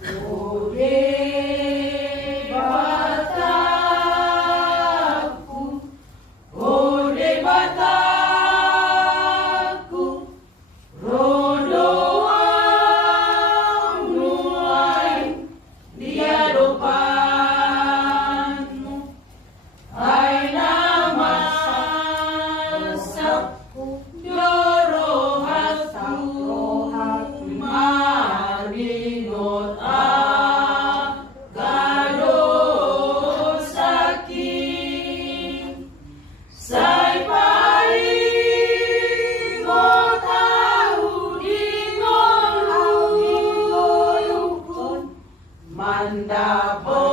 Ode bataku, ode bataku, rodo anuai dia depanmu, aina masakku, joro hatku, maringot agado sakit, sai pai tahu di ngolukun, mandabo